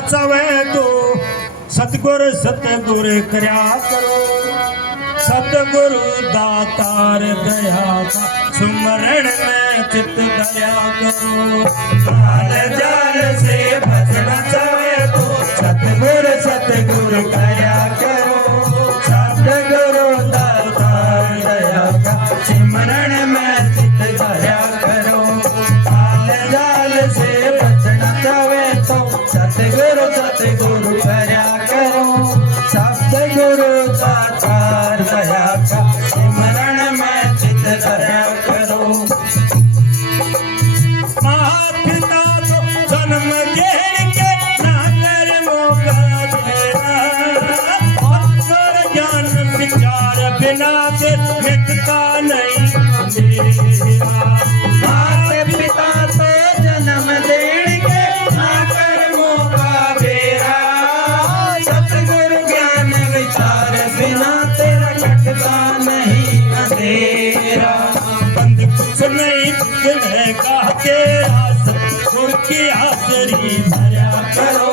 चावे तो सतगुर सतगुर करया करो। सतगुरु दातार दया का सुमरण में चित दया करो। जाल जाल से बचना चाहे तो सतगुर सतगुर करया करो। सतगुरु दातार दया का सुमरण में चित दया करो। जाल जाल से बचना चाहे तो सतगुरु सतगुरु करया करो। सतगुरु दातार दया का सिमरण में चित दया करो। माता को जन्म देने के ना कर्मों का देना। और ज्ञान विचार बिना के मिटता नहीं मेरा। माता पिता को जन्म देने के ना कर्मों का बेरा। सतगुरु ज्ञान विचार बिना तेरा कटता नहीं अंधेरा। बंद कुछ नहीं दिल का तेरा सतगुरु की हाजरी भरा करो।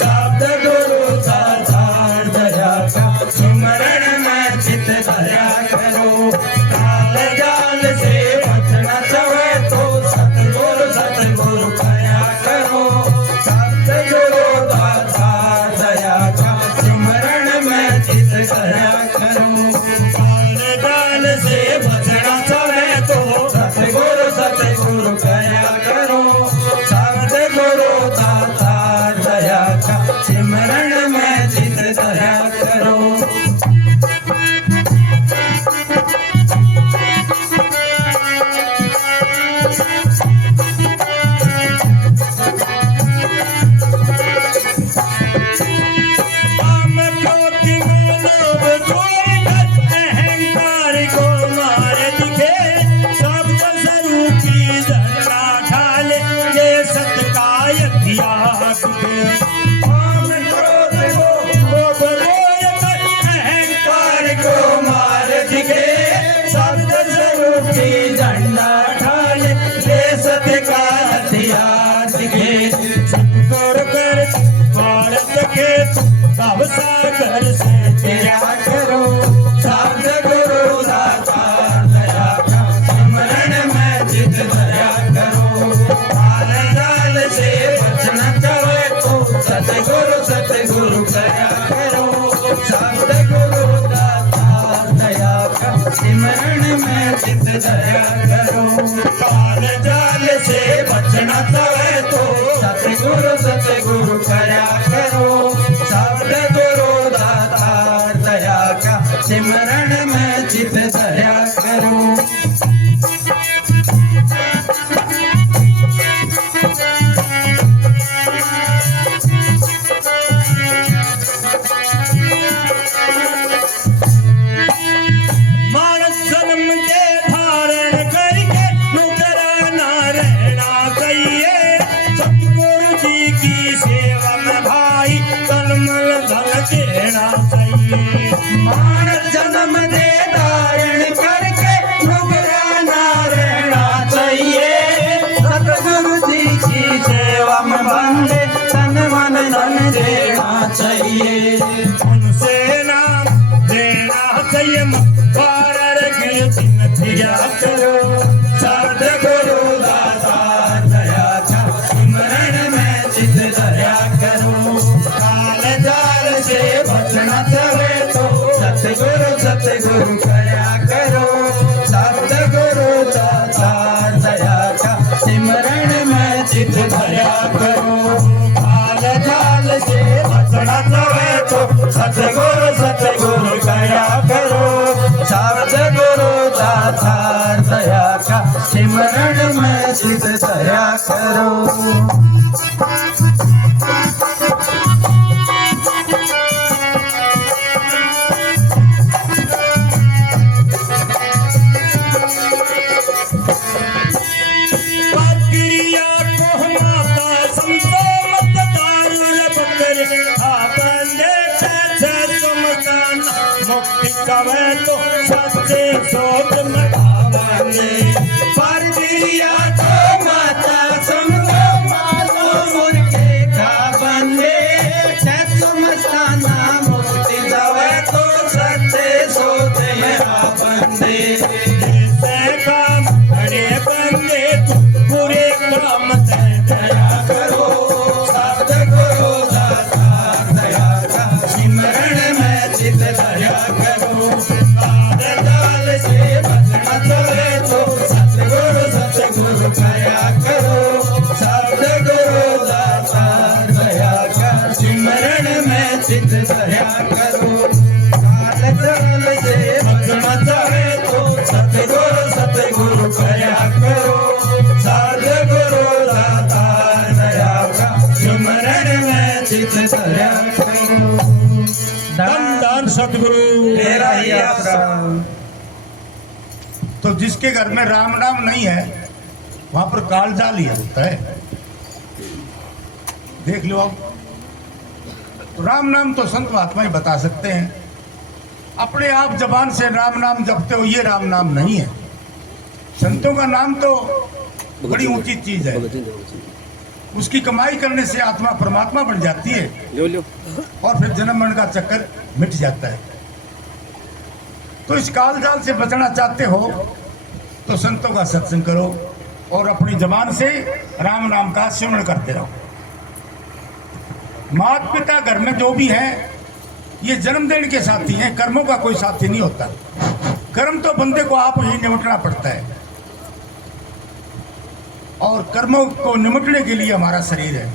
सतगुरु दातार दया का सुमरण में चित दया करो। काल जाल से बचना चाहे तो सतगुरु सतगुरु करया करो। सतगुरु दातार दया का सुमरण में चित दया करो। काल जाल से बचना चाहे तो सतगुरु सतगुरु करया करो। सतगुरु दातार दया का सिमरण में चित दया करो। सागर से तेरा करो। सतगुरु दातार दया का सिमरण में चित दया करो। काल जाल से बचना चाहे तो सतगुरु सतगुरु करया करो। सतगुरु दातार दया का सिमरण में चित दया करो। काल जाल से बचना चाहे तो सतगुरु सतगुरु करया करो। सतगुरु दातार दया का सिमरण में चित दया करो। मानस जन्म दे धारण करके नुकरा ना रहना चाहिए। सतगुरु जी की सेवा में भाई तनमन धन देना चाहिए। मानस जन्म दे धारण करके नुकरा ना रहना चाहिए। सतगुरु जी की सेवा में बंदे तन मन धन देना चाहिए। उनसे नाम देना चाहिए मक्कार गिन दिया करो। सतगुरु दातार दया का सिमरण में चित दया करो। काल जाल से बचना चाहे तो सतगुरु सतगुरु करया करो। सतगुरु दातार दया का सिमरण में चित दया करो। काल जाल से बचना चाहे तो सतगुरु सतगुरु करया करो। सतगुरु दातार दया का सिमरण में चित दया करो। कवे तो सच्चे सोच में आवाने पर दिया तो माता समझो मानो मुर्गे का बंदे चित दया करो। काल चल से मत चाहे तो सतगुरु कया करो। सतगुरु दाता दया का सुमरण में चित दया करो। धन धन सतगुरु मेरा ही अपराध। तो जिसके घर में राम नाम नहीं है वहां पर काल जाल ही होता है। देख लो आप, तो राम नाम तो संत महात्मा ही बता सकते हैं। अपने आप जबान से राम नाम जपते हो, ये राम नाम नहीं है। संतों का नाम तो बड़ी ऊंची चीज है। उसकी कमाई करने से आत्मा परमात्मा बन जाती है और फिर जन्म मरण का चक्कर मिट जाता है। तो इस काल जाल से बचना चाहते हो तो संतों का सत्संग करो और अपनी जबान से राम नाम का सिमरण करते रहो। माता पिता घर में जो भी है ये जन्म देने के साथी हैं, कर्मों का कोई साथी नहीं होता। कर्म तो बंदे को आप ही निमटना पड़ता है और कर्मों को निमटने के लिए हमारा शरीर है।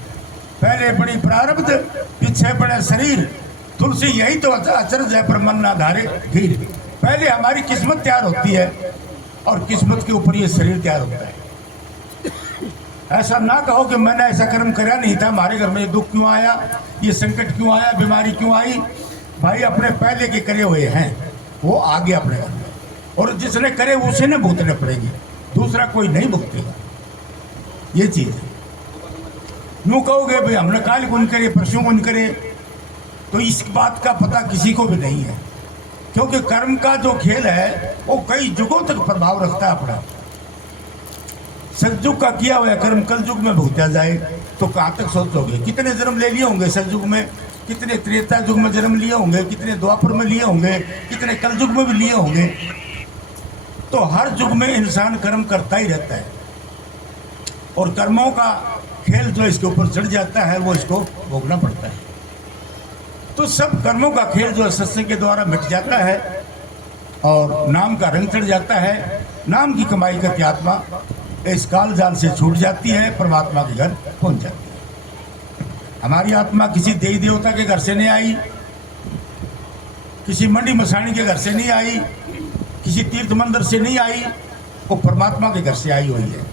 पहले बड़ी प्रारब्ध, पीछे बड़े शरीर, तुलसी यही तो अचरज है पर मन ना धारे धीर। पहले हमारी किस्मत तैयार होती है और किस्मत के ऊपर ये शरीर तैयार होता है। ऐसा ना कहो कि मैंने ऐसा कर्म करा नहीं था, हमारे घर में ये दुख क्यों आया, ये संकट क्यों आया, बीमारी क्यों आई। भाई अपने पहले के करे हुए हैं वो आगे अपने घर में, और जिसने करे उसे ने भुगतने पड़ेंगे, दूसरा कोई नहीं भुगतेगा। ये चीज है। यूँ कहोगे भाई हमने काल को नहीं करे, परसों को नहीं करे, तो इस बात का पता किसी को भी नहीं है। क्योंकि कर्म का जो खेल है वो कई युगों तक प्रभाव रखता है अपना। सतयुग का किया हुआ कर्म कल युग में भुगता जाए तो कहाँ तक सोचोगे। कितने जन्म ले लिए होंगे सतयुग में, कितने त्रेता युग में जन्म लिए होंगे, कितने द्वापर में लिए होंगे, कितने कल युग में भी लिए होंगे। तो हर युग में इंसान कर्म करता ही रहता है और कर्मों का खेल जो इसके ऊपर चढ़ जाता है वो इसको भोगना पड़ता है। तो सब कर्मों का खेल जो सत्संग के द्वारा मिट जाता है और नाम का रंग चढ़ जाता है। नाम की कमाई करके आत्मा इस काल जाल से छूट जाती है, परमात्मा के घर पहुंच जाती है। हमारी आत्मा किसी देवी देवता के घर से नहीं आई, किसी मंडी मसाणी के घर से नहीं आई, किसी तीर्थ मंदिर से नहीं आई, वो परमात्मा के घर से आई हुई है।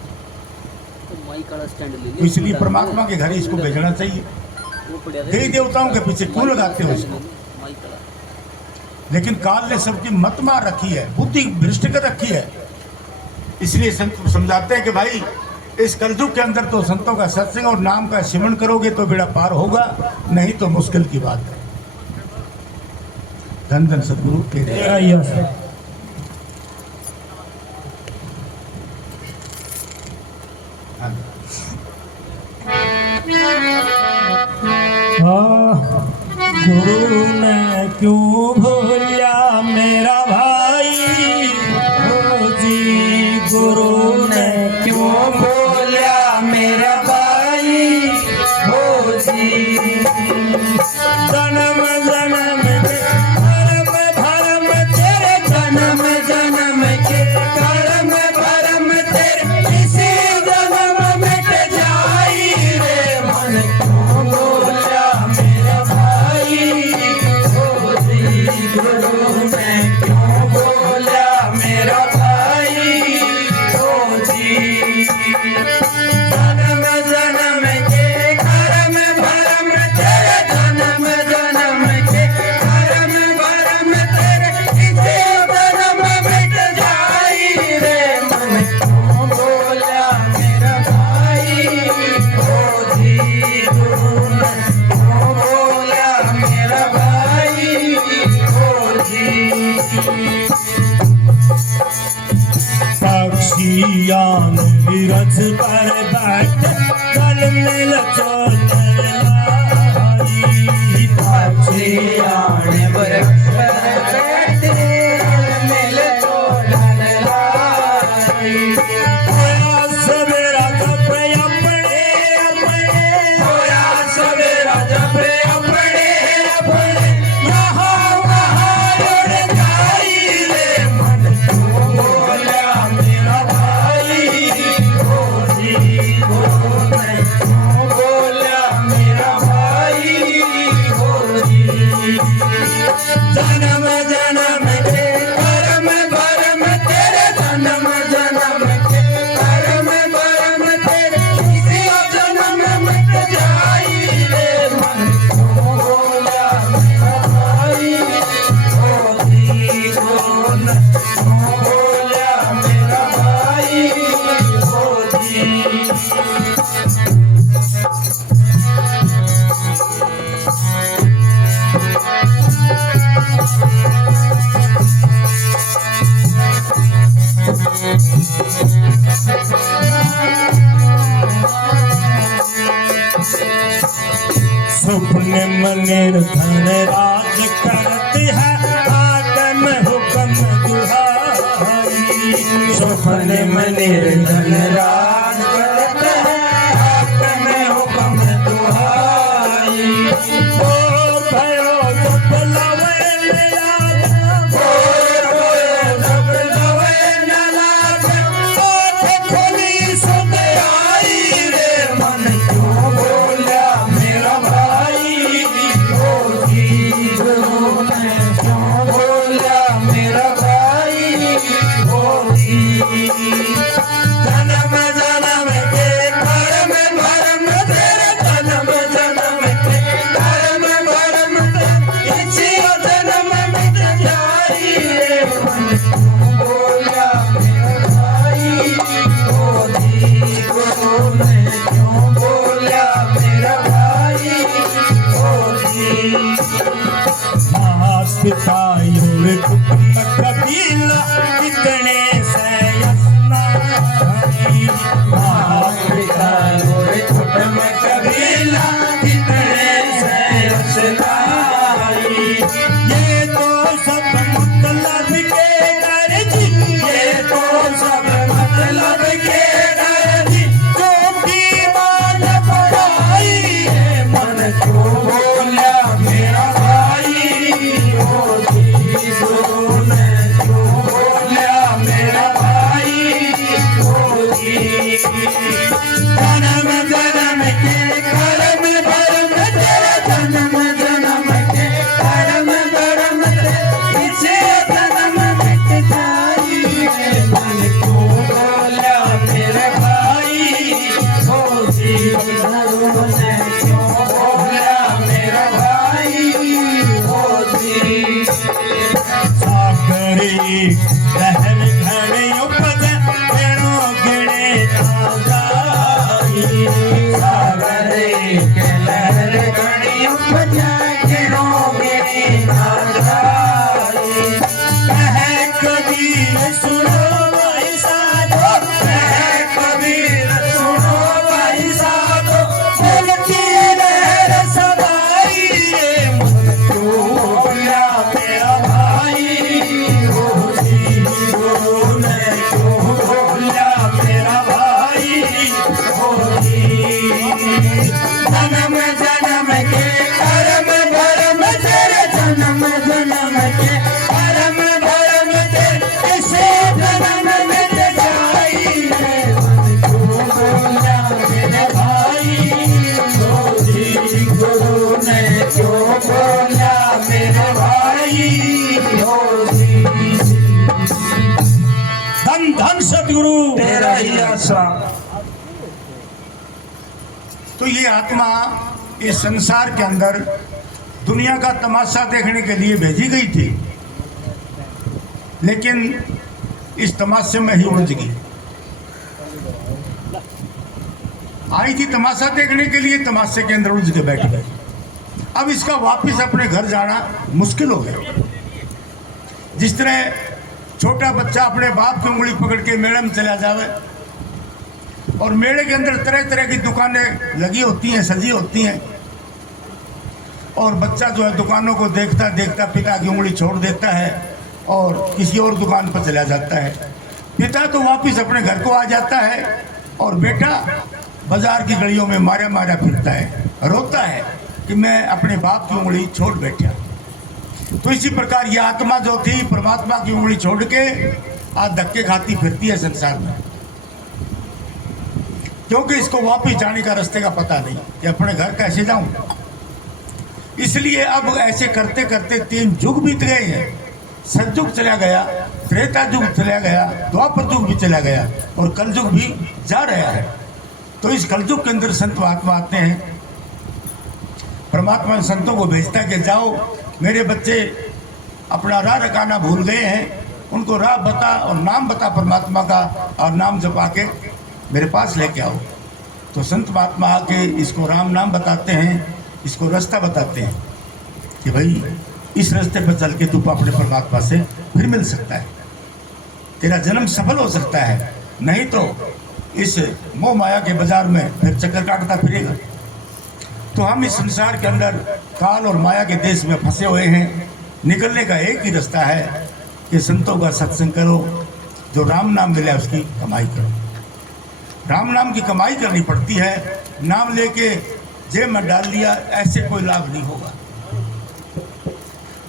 तो इसलिए परमात्मा के घर ही इसको भेजना चाहिए। देवी देवताओं के पीछे क्यों लगाते हो इसको। लेकिन काल ने सबकी मत मार रखी है, बुद्धि भ्रष्ट कर रखी है। इसलिए संत समझाते हैं कि भाई इस कलयुग के अंदर तो संतों का सत्संग और नाम का सिमरण करोगे तो बेड़ा पार होगा, नहीं तो मुश्किल की बात है। धन धन सतगुरु गुरु ने क्यों भूलिया मेरा भाई, ओ जी गुरु ने क्यों भूलिया मेरा भाई, ओ जी जन्म जन्म के कर्म भरम तेरे, जन्म जन्म के कर्म भरम तेरे, इसी जन्म मिट जाई रे मन क्यों भूलिया मेरा भाई, ओ जी गुरु ने क्यों भूलिया मेरा भाई, ओ जी जन्म जन्म के कर्म भरम तेरे, जन्म जन्म के कर्म भरम तेरे, इसी जन्म मिट जाई रे मन क्यों भूलिया मेरा भाई, ओ जी गुरु ने क्यों भूलिया मेरा भाई, ओ जी जन्म जन्म के कर्म भरम तेरे जन्म जन्म के कर्म भरम तेरे इसी जन्म मिट जाई रे मन बोला मेरा भाई होती कौन बोला मेरा भाई होती सुपने मनेर धन राज करती है आदम हुक्म दुहाई सुपने मनेर धन राज करते हैं आत्म हुक्म दुहाई और भयो जब लवे जब लवे न लागे ओठ खोली सुध आई रे मन क्यों बोला मेरा भाई होती ने क्यों बोला मेरा भाई होती जन्म जन्म के कर्म भरम तेरे जन्म जन्म के कर्म भरम तेरे इसी जन्म मिट जाई रे मन क्यों बोला मेरा भाई होती ने क्यों बोला मेरा भाई होती पिता युवे कुटुंब कबीला इतने से यसनाई पिता गोरे कुटुंब कबीला कितने से सुनाई ये तो सब मतलब के डर जी ये तो सब मतलब के डर थी क्योंकि मान पढ़ाई है मन क्यों बोला मेरा भाई होती ने क्यों बोला मेरा भाई होती जन्म जन्म के कर्म भरम तेरे जन्म जन्म के कर्म भरम तेरे इसे जन्म मिट जाई रे मन क्यों बोला मेरे भाई होती ने क्यों बोला मेरा भाई होती सागरी लहर घड़े उपज पेड़ों गिड़े ना जाई सागरे के लहर घड़ी उपजा गिरोगे ना जाई कह कबीर सुनो भाई साधो कबीर सुनो भाई साधो बोलती लहर सदाई ये मन क्यों बोला मेरा भाई होती ने क्यों बोला मेरा भाई होती जन्म जन्म के कर्म भरम तेरे जन्म जन्म के कर्म भरम तेरे इसे जन्म मिट जाई रे मन क्यों बोला मेरे भाई होती गुरु ने क्यों बोला मेरे भाई होती धन धन सतगुरु तेरा ही आशा तो ये आत्मा इस संसार के अंदर दुनिया का तमाशा देखने के लिए भेजी गई थी, लेकिन इस तमाशे में ही उलझ गई। आई थी तमाशा देखने के लिए, तमाशे के अंदर उलझ के बैठ गई। अब इसका वापस अपने घर जाना मुश्किल हो गया। जिस तरह छोटा बच्चा अपने बाप की उंगली पकड़ के मेले में चला जावे और मेले के अंदर तरह तरह की दुकानें लगी होती हैं, सजी होती हैं, और बच्चा जो है दुकानों को देखता देखता पिता की उंगली छोड़ देता है और किसी और दुकान पर चला जाता है। पिता तो वापस अपने घर को आ जाता है और बेटा बाजार की गलियों में मारा मारा फिरता है, रोता है कि मैं अपने बाप की उंगली छोड़ बैठा। तो इसी प्रकार ये आत्मा जो थी परमात्मा की उंगली छोड़ के आज धक्के खाती फिरती है संसार में, क्योंकि इसको वापस जाने का रास्ते का पता नहीं कि अपने घर कैसे जाऊं। इसलिए अब ऐसे करते करते 3 युग बीत गए हैं। सतयुग चला गया, त्रेता युग चला गया, द्वापर युग भी चला गया और कलयुग भी जा रहा है। तो इस कलयुग के अंदर संत महात्मा आते हैं। परमात्मा संतों को भेजता है कि जाओ मेरे बच्चे अपना राह रकाना भूल गए हैं, उनको राह बता और नाम बता परमात्मा का, और नाम जपा के मेरे पास लेके आओ। तो संत महात्मा आके इसको राम नाम बताते हैं, इसको रास्ता बताते हैं कि भाई इस रास्ते पर चल के तू अपने परमात्मा से फिर मिल सकता है, तेरा जन्म सफल हो सकता है, नहीं तो इस मोह माया के बाजार में फिर चक्कर काटता फिरेगा। तो हम इस संसार के अंदर काल और माया के देश में फंसे हुए हैं। निकलने का एक ही रास्ता है कि संतों का सत्संग करो, जो राम नाम मिला उसकी कमाई करो। राम नाम की कमाई करनी पड़ती है, नाम लेके जेब में डाल लिया ऐसे कोई लाभ नहीं होगा।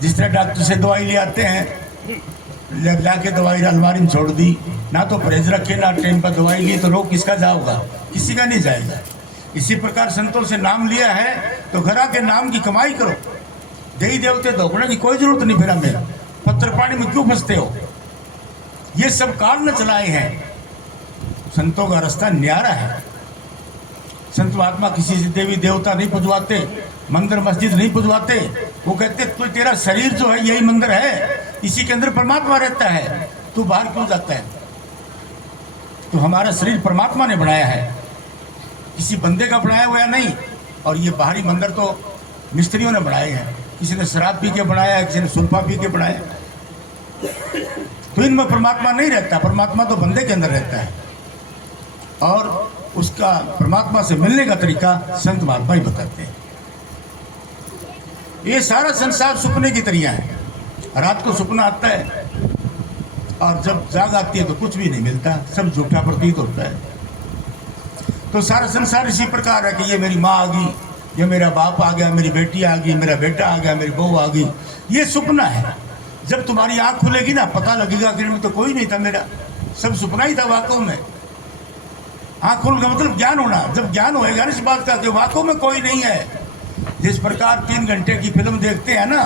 जिस तरह डॉक्टर से दवाई ले आते हैं, ला के दवाई अलमारी में छोड़ दी, ना तो परहेज रखे ना टाइम पर दवाई ली, तो रोग किसका जाओगा, किसी का नहीं जाएगा। इसी प्रकार संतों से नाम लिया है तो घर आके नाम की कमाई करो। देवी देवते धोखने की कोई जरूरत नहीं, फिर हमें पत्थर पानी में क्यों फंसते हो। ये सब काल न चलाए हैं। संतों का रास्ता न्यारा है। संत महात्मा किसी से देवी देवता नहीं पुजवाते, मंदिर मस्जिद नहीं पुजवाते। वो कहते तो तेरा शरीर जो है यही मंदिर है, इसी के अंदर परमात्मा रहता है, तू बाहर क्यों जाता है। तो हमारा शरीर परमात्मा ने बनाया है, किसी बंदे का बनाया हुआ नहीं। और ये बाहरी मंदिर तो मिस्त्रियों ने बनाए हैं, किसी ने शराब पी के बनाया है, किसी ने सुल्फा पी के बनाया। तो इनमें परमात्मा नहीं रहता, परमात्मा तो बंदे के अंदर रहता है। और उसका परमात्मा से मिलने का तरीका संत महात्मा ही बताते हैं। ये सारा संसार सपने की तरह है। रात को सपना आता है और जब जाग आती है तो कुछ भी नहीं मिलता, सब झूठा प्रतीत होता है। तो सारा संसार इसी प्रकार है कि ये मेरी माँ आ गई, ये मेरा बाप आ गया, मेरी बेटी आ गई, मेरा बेटा आ गया, मेरी बहू आ गई। ये सपना है। जब तुम्हारी आँख खुलेगी ना, पता लगेगा कि इनमें तो कोई नहीं था, मेरा सब सपना ही था वाकई में। आँख खुल का मतलब ज्ञान होना। जब ज्ञान होएगा ना इस बात का कि वाकई में कोई नहीं है। जिस प्रकार 3 घंटे की फिल्म देखते हैं ना,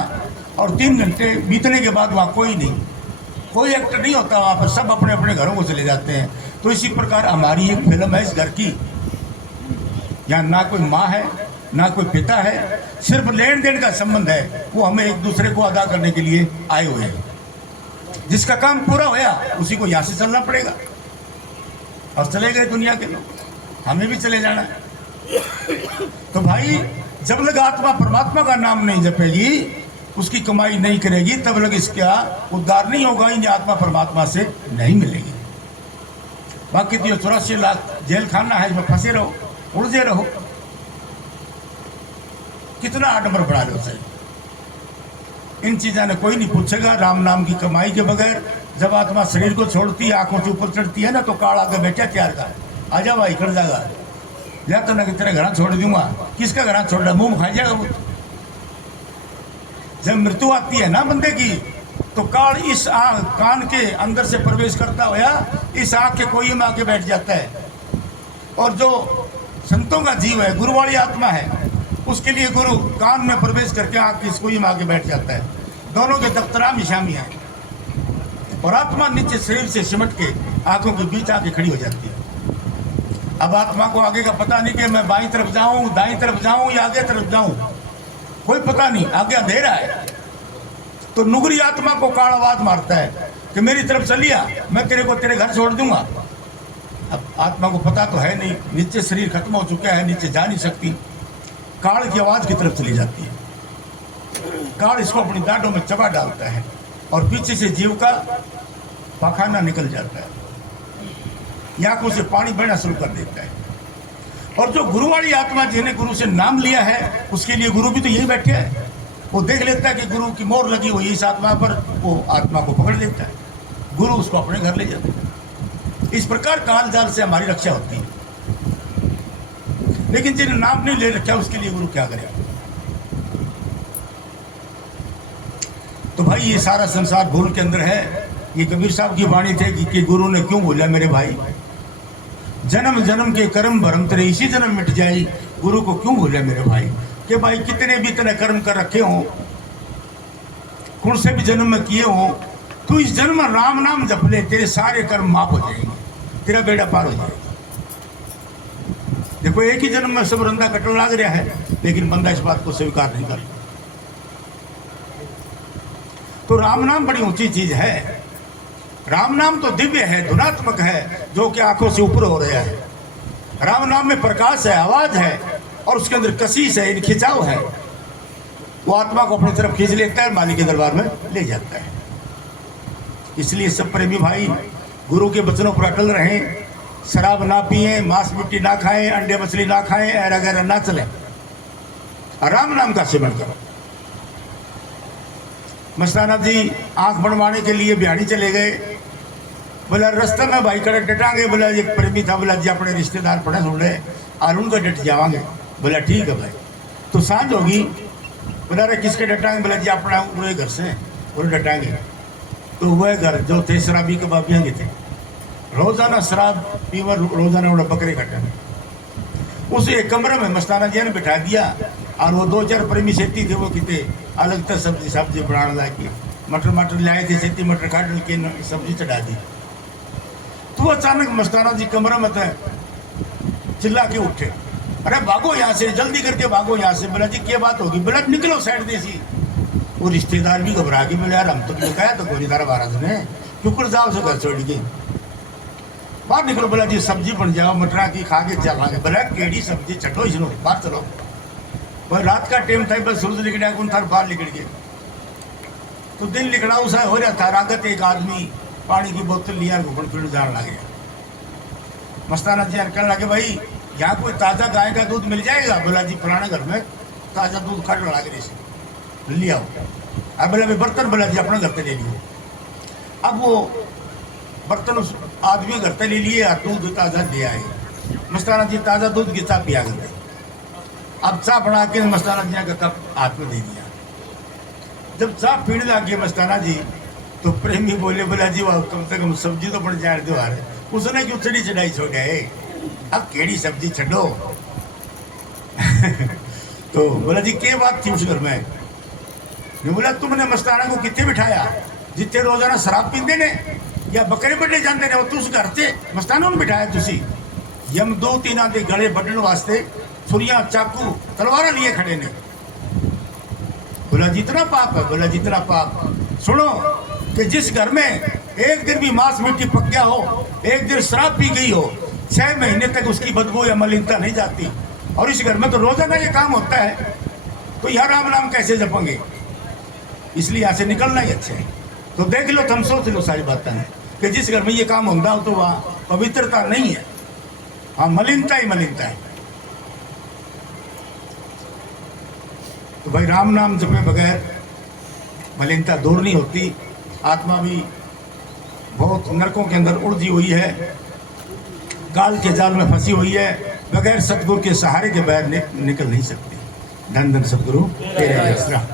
और 3 घंटे बीतने के बाद वहाँ कोई नहीं, कोई एक्टर नहीं होता वहाँ पर, सब अपने अपने घरों को चले जाते हैं। तो इसी प्रकार हमारी एक फिल्म है इस घर की, यहाँ ना कोई माँ है ना कोई पिता है, सिर्फ लेन देन का संबंध है। वो हमें एक दूसरे को अदा करने के लिए आए हुए हैं। जिसका काम पूरा होया उसी को यहाँ से चलना पड़ेगा। और चले गए दुनिया के लोग, हमें भी चले जाना है। तो भाई जब लग आत्मा परमात्मा का नाम नहीं जपेगी, उसकी कमाई नहीं करेगी, तब लग इसका उद्धार नहीं होगा। इन आत्मा परमात्मा से नहीं मिलेगी। बाकी तो 84 लाख जेल खाना है, इसमें फंसे रहो, उलझे रहो, कितना आडंबर बढ़ा लो सही। इन चीज़ों ने कोई नहीं पूछेगा। राम नाम की कमाई के बगैर जब आत्मा शरीर को छोड़ती है, आंखों से ऊपर चढ़ती है ना, तो काल आगे बैठा तैयार का, आजा भाई कर जाएगा, या तो ना कि तेरे घर छोड़ दूंगा। किसका घर छोड़ रहा, मुंह खा जाएगा वो। जब मृत्यु आती है ना बंदे की, तो काल इस आँख कान के अंदर से प्रवेश करता हुआ इस आँख के कोई में आके बैठ जाता है। और जो संतों का जीव है, गुरु वाली आत्मा है, उसके लिए गुरु कान में प्रवेश करके आँख की कोई में आके बैठ जाता है। दोनों के दफ्तराम हिशामी हैं। और आत्मा नीचे शरीर से सिमट के आंखों के बीच आके खड़ी हो जाती है। अब आत्मा को आगे का पता नहीं कि मैं बाईं तरफ जाऊं, दाईं तरफ जाऊं या आगे तरफ जाऊं, कोई पता नहीं, आगे अंधेरा है। तो नुगरी आत्मा को काल आवाज मारता है कि मेरी तरफ चलिया, मैं तेरे को तेरे घर छोड़ दूंगा। अब आत्मा को पता तो है नहीं, नीचे शरीर खत्म हो चुका है, नीचे जा नहीं सकती। काल की आवाज की तरफ चली जाती है। काल इसको अपनी दांतों में चबा डालता है और पीछे से जीव का पखाना निकल जाता है, आंखों से पानी बहना शुरू कर देता है। और जो गुरु वाली आत्मा जिन्हें गुरु से नाम लिया है, उसके लिए गुरु भी तो यही बैठे है। वो देख लेता है कि गुरु की मोहर लगी हुई इस आत्मा पर, वो आत्मा को पकड़ लेता है, गुरु उसको अपने घर ले जाता है। इस प्रकार काल जाल से हमारी रक्षा होती है। लेकिन जिन्हें नाम नहीं ले रखा उसके लिए गुरु क्या करेगा। तो भाई ये सारा संसार भूल के अंदर है। ये कबीर साहब की वाणी थे कि गुरु ने क्यों बोला मेरे भाई, जन्म जन्म के कर्म भरम तेरे इसी जन्म मिट जाए। गुरु को क्यों बोला मेरे भाई, कि भाई कितने भी इतने कर्म कर रखे हों, कौन से भी जन्म में किए हों, तू इस जन्म में राम नाम जप ले, तेरे सारे कर्म माफ हो जाएंगे, तेरा बेड़ा पार हो जाएगा। देखो एक ही जन्म में सब रंधा कटन लग रहा है, लेकिन बंदा इस बात को स्वीकार नहीं करता। तो राम नाम बड़ी ऊंची चीज है। राम नाम तो दिव्य है, धुनात्मक है, जो कि आंखों से ऊपर हो रहा है। राम नाम में प्रकाश है, आवाज है, और उसके अंदर कशिश है, खिंचाव है। वो आत्मा को अपनी तरफ खींच लेता है, मालिक के दरबार में ले जाता है। इसलिए सब प्रेमी भाई गुरु के वचनों पर अटल रहें, शराब ना पिए, मांस मिट्टी ना खाएं, अंडे मछली ना खाएं, ऐरा गैरा ना चले, राम नाम का सेवन करो। मस्ताना जी आंख बनवाने के लिए बिहाड़ी चले गए। बोला रास्ते में भाई कड़े डटांगे। बोला एक प्रेमी था, बोला जी अपने रिश्तेदार पड़े सुन रहे, अरुण का डट जावांगे। बोला ठीक है भाई। तो सांझ होगी। बोला अरे किसके डटांगे? बोला जी अपना पूरे घर से वो डटांगे। तो वह घर जो थे शराबी कबाबियाँ के थे, रोजाना शराब पीवर, रोजाना वो बकरे कटने। उस एक कमरे में मस्ताना जी ने बिठा दिया, और वो 2-4 प्रेमी सेती थे, वो कितने अलग तक सब्जी बनाने लायक, मटर लाए थे, सेती मटर काट के सब्जी चढ़ा दी। तो अचानक मस्ताना जी कमरे में थे, चिल्ला के उठे, अरे भागो यहाँ से, जल्दी करके भागो यहाँ से। बोला जी क्या बात होगी? बोला निकलो साइड देसी। वो रिश्तेदार भी घबरा के बोले यार हम तो कहा तो गोली तारा महाराज ने क्यों जाओ से घर छोड़ के बाहर निकलो। बोला जी सब्जी बन जाओ, मटरा की खा के चलांगे। बोला केड़ी सब्जी छठो इसनो बाहर चलो। वह रात का टाइम था, बस सूरज निकला कौन था, बाहर निकल गए। तो दिन लिखड़ा उसा हो रहा था। रागत एक आदमी पानी की बोतल लिया, घुपड़ फिर जाने लगे। मस्ताना जी कहने लगे भाई यहाँ कोई ताज़ा गाय का दूध मिल जाएगा? बोला जी पुराने घर में ताज़ा दूध काट लगा के लिया। अब बोला बर्तन, बोला जी अपना घर पे ले लियो। अब वो बर्तन उस आदमी घर पे ले लिए और दूध ताज़ा ले आए। मस्ताना जी ताज़ा दूध की चाय पिया करते। अब चाय बना के मस्ताना जी का कप हाथ में दे दिया। जब चाय पीने लगे मस्ताना जी, तो प्रेमी बोले, बोला जी वाह कम से कम सब्जी तो बन जाए दो यार। उसने क्यों चढ़ी चढ़ाई छोड़ है, अब केड़ी सब्जी छो। तो बोला जी क्या बात थी उस घर में? बोला तुमने मस्ताना को कितने बिठाया? जितने रोजाना शराब पीते ने या बकरे बड़े जाते ने, तुस घर से मस्ताना ने बिठाया। तुसी यम 2-3 के गले बड़न वास्ते छुरियां, चाकू, तलवारा लिए खड़े ने। बोला जितना पाप है? बोला जितना पाप। सुनो कि जिस घर में एक दिन भी मांस मिट्टी पक गया हो, एक दिन शराब पी गई हो, 6 महीने तक उसकी बदबू या मलिनता नहीं जाती। और इस घर में तो रोजाना ये काम होता है, तो यह राम नाम कैसे जपेंगे? इसलिए यहाँ से निकलना ही अच्छा है। तो देख लो, तुम सोच लो सारी बातें हैं कि जिस घर में ये काम होता हो तो वहाँ पवित्रता नहीं है, हाँ मलिनता ही मलिनता है। तो भाई राम नाम जपे बगैर मलिनता दूर नहीं होती। आत्मा भी बहुत नरकों के अंदर उलझी हुई है, काल के जाल में फंसी हुई है, बगैर सतगुरु के सहारे के बगैर निकल नहीं सकती। धन धन सतगुरु तेरे आसरा।